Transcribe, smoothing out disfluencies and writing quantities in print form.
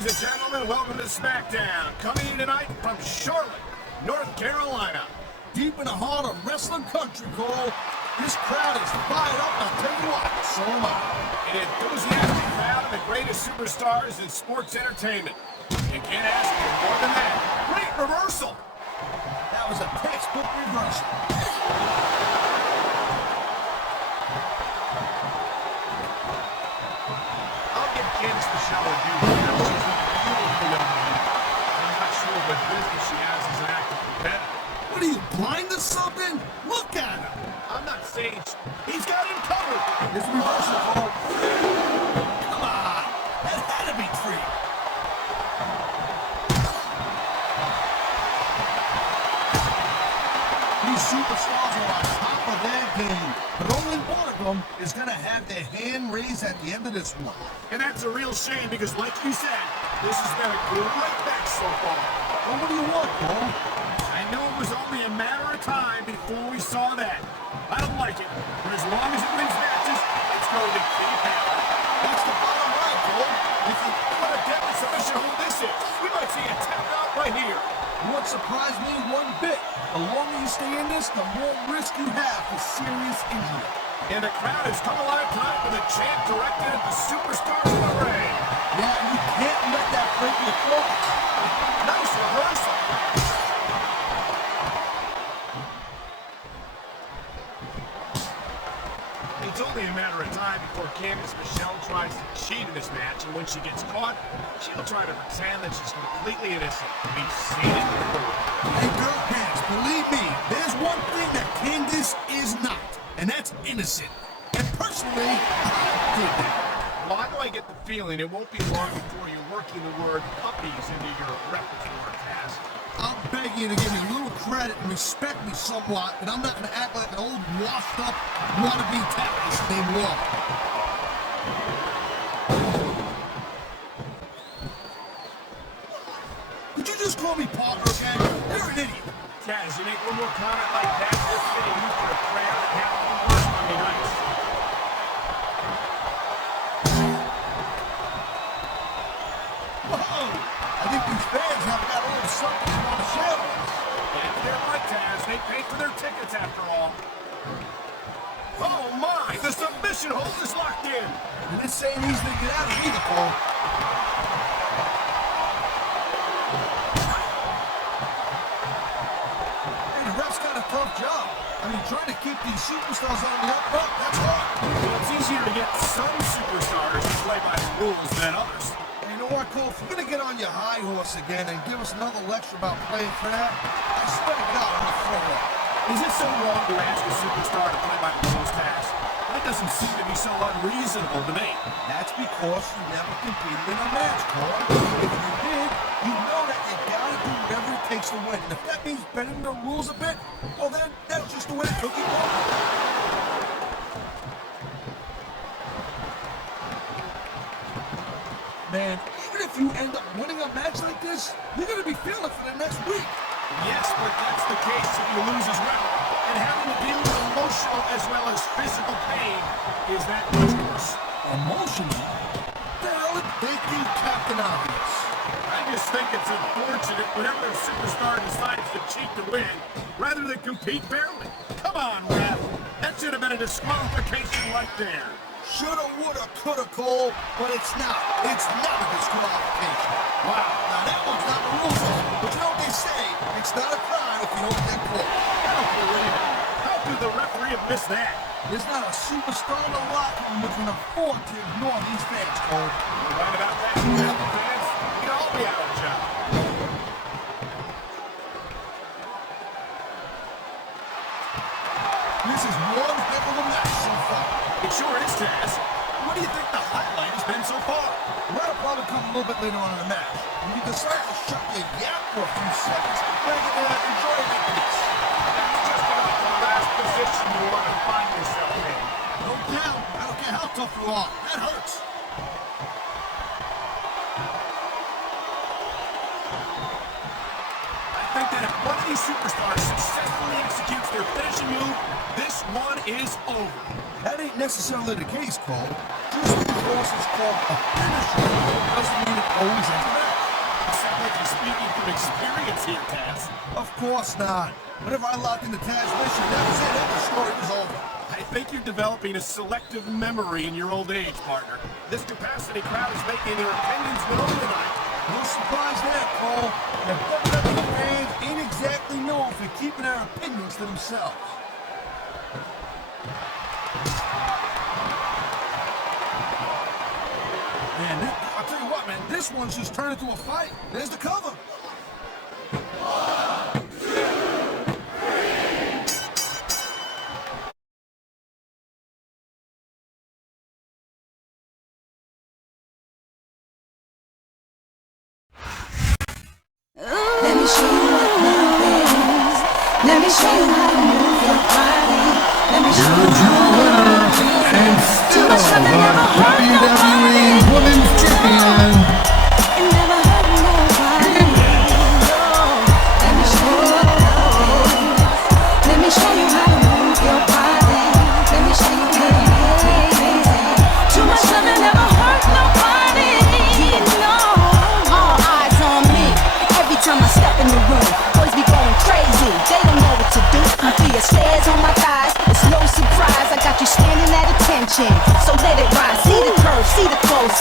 Ladies and gentlemen, welcome to SmackDown. Coming in tonight from Charlotte, North Carolina. Deep in the heart of wrestling country, Cole. This crowd is fired up, I'll tell you what, so am I. An enthusiastic crowd of the greatest superstars in sports entertainment. You can't ask for more than that. Great reversal. That was a textbook reversal. I'll give Candice Michelle a due. She's a beautiful young lady. I'm not sure what business she has as an active competitor. What are you, blind or something? Look at him. I'm not saying he's got him covered. It's a reversal, Cole. Come on. That had to be three. These superstars are on top of their game, but only one of them is going to have their hand raised at the end of this one. And that's a real shame because, like you said, this has been a great match so far. Well, what do you want, Cole? I know it was only a matter of time before we saw that. I don't like it, but as long as it wins matches, it's going to keep happening. That's the bottom line, Cole. If you put a deadly submission hold this is, we might see a tap out right here. You won't surprise me one bit. The longer you stay in this, the more risk you have for serious injury. And the crowd has come alive tonight with a chant directed at the superstars in the ring. Yeah, you can't let that break your focus. Nice reversal. It's only a matter of time before Candice Michelle tries to cheat in this match, and when she gets caught, she'll try to pretend that she's completely innocent. We've seen it before. Hey, girl pants, believe me, there's one thing that Candice is not, and that's innocent. And personally, I did that. Why do I get the feeling it won't be long before you're working the word puppies into your repertoire, Taz? I'll beg you to give me a little credit and respect me somewhat, and I'm not going to act like an old washed-up wannabe tactist named Law. Could you just call me partner again? You're an idiot. Taz, you make one more comment like that, this thing you for a prayer and have to work on me nights. Whoa! I think these fans have got a little something they want to share with us. And they're right, Taz. They paid for their tickets after all. Oh my! The submission hold is locked in. And this ain't easy to get out of either, Cole. Hey, the ref's got a tough job. I mean, trying to keep these superstars on the up, that's hard. Well, it's easier to get some superstars to play by the rules than others. Hey, you know what, Cole? If you're going to get on your high horse again and give us another lecture about playing fair, I swear to God, I'm going to throw up. Is it so wrong to ask a superstar to play by the rules, Taz? That doesn't seem to be so unreasonable to me. That's because you never competed in a match, Cole. If you did, you know that you gotta do whatever it takes to win. And if that means bending the rules a bit, well then, that's just the way the cookie crumbles. Man, even if you end up winning a match like this, you're gonna be feeling it for the next week. Yes, but that's the case if you lose as well. And having to deal with emotional as well as physical pain is that much worse. Emotional? The hell did they think Captain Obvious? I just think it's unfortunate whenever a superstar decides to cheat to win rather than compete fairly. Come on, ref. That should have been a disqualification right there. Shoulda, woulda, coulda, Cole, but it's not. It's not a disqualification. Wow. Now that one's not the rules, but you know what they say? It's not a crime if you don't get caught. How could the referee have missed that? There's not a superstar in the locker room that can afford to ignore these fans, Cole. You're right about that, Captain fans. We'd all be out of a job. This is one heck of a match so far. It sure is, Taz. What do you think the highlight has been so far? That'll probably come a little bit later on in the match. When you decide to shut your gap for a few seconds, then you can enjoy that piece. That's just about the last position you want to find yourself in. No doubt. I don't care how tough you are. That hurts. I think that if one of these superstars successfully executes their finishing move, this one is over. That that ain't necessarily the case, Cole. Just because it's called a finisher doesn't mean it always ends the match. You sound like you're speaking from experience here, Taz. Of course not. Whenever I locked into Taz mission, that was it. The story was over. I think you're developing a selective memory in your old age, partner. This capacity crowd is making their opinions known tonight. No surprise there, Cole. The WWE fans ain't exactly known for keeping their opinions to themselves. Man, I'll tell you what, man, this one's just turned into a fight. There's the cover. Let me show you what love is. Let me show you how to move your body. Let me show you how to And still WWE Women's Champion. It never hurt nobody. Let me show you what love is. Let me show you how to move your body. Let me show you how to make me crazy. Too much love that never hurt nobody. No, all eyes on me. Every time I step in the room, boys be going crazy. They don't know what to do. I feel your stares on my thighs. It's no surprise. I got you standing at attention. So let it ride. See the curve, see the clothes, see